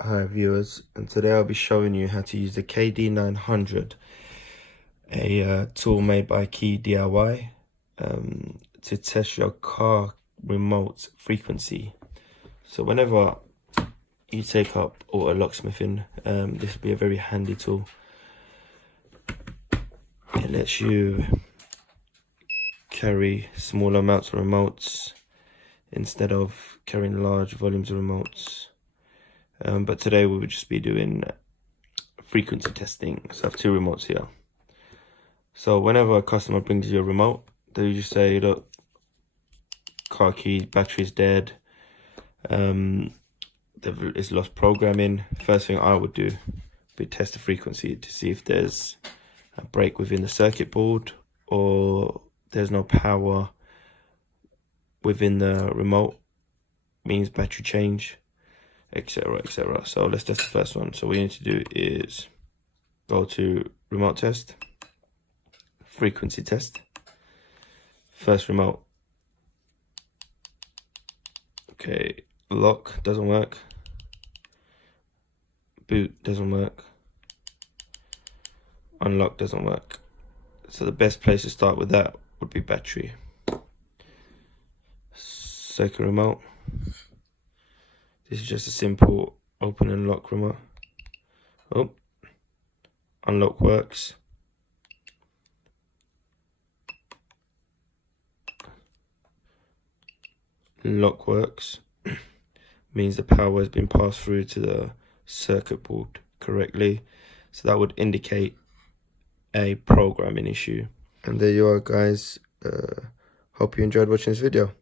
Hi viewers, and today I'll be showing you how to use the KD900, a tool made by KEYDIY, to test your car remote frequency. So whenever you take up auto locksmithing, this will be a very handy tool. It lets you carry small amounts of remotes instead of carrying large volumes of remotes. But today we will just be doing frequency testing. So I have two remotes here. So whenever a customer brings you a remote, they just say, look, car key, battery's dead, it's lost programming. First thing I would do would be test the frequency to see if there's a break within the circuit board or there's no power within the remote, means battery change, etc, etc. So let's test the first one. So what you need to do is go to remote test, frequency test, first remote. Okay, lock doesn't work, boot doesn't work, unlock doesn't work. So the best place to start with that would be battery. Second remote, this is just a simple open and lock remote. Oh, unlock works. Lock works. Means the power has been passed through to the circuit board correctly. So that would indicate a programming issue. And there you are, guys. Hope you enjoyed watching this video.